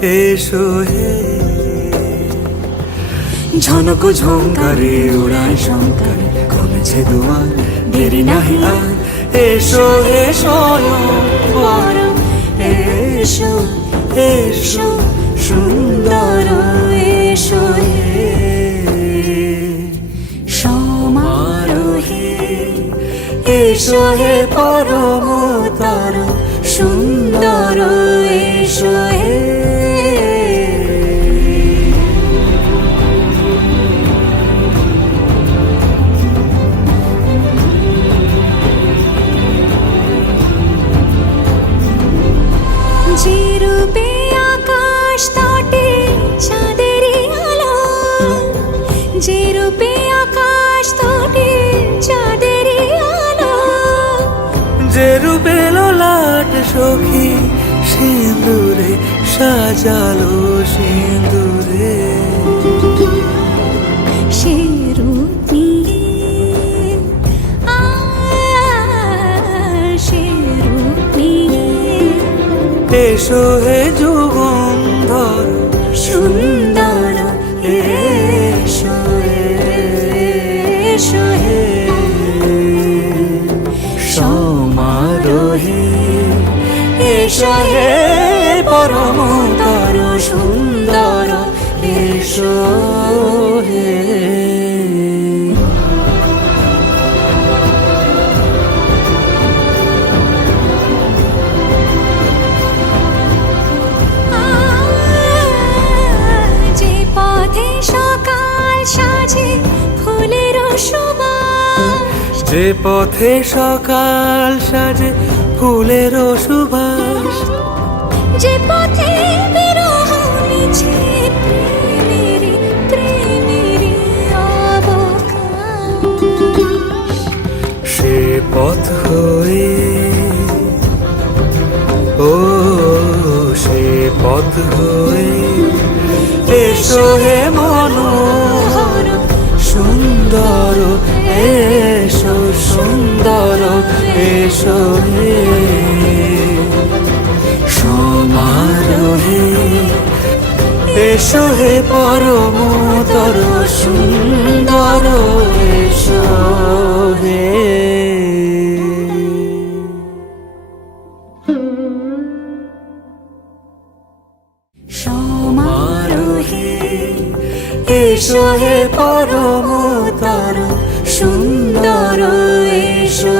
এসো হে। ঝনক ঝঙ্কারে উড়ায় শঙ্কারে কমেছে দুয়ার, দেরি নাহি আর। এসো হে স্বয়ংবর, এসো এসো সুন্দর, এসো হে সমারোহে। এসো হে পরমতর সুন্দর, এসো হে। যে রূপে আকাশ তটে চাঁদেরই আলো, যে রূপে আকাশ তটে চাঁদেরই আলো, যে রূপে ললাট সখী সিঁদুরে সাজালো সিঁদুরে। সে রূপ নিয়ে সে রূপ নিয়ে এসো হে যুগন্ধর সুন্দর, এসো এসো হে সমারোহে। এসো হে পরমতর সুন্দর, এসো হে। যে পথে সকাল সাজে ফুলের সুবাস, যে পথে সকাল সাজে ফুলের সুবাস, যে পথে বিরহ মিছে প্রেমেরই প্রেমেরই অবকাশ, সে পথ হয়ে ও সে পথ হয়ে এসো হে মনোহর সুন্দর, এসো সুন্দর, এসো হে সমারোহে। এসো হে পরমতর সুন্দর, এসো হে সমারোহে। এসো হে পরমতর সুন্দর, এসো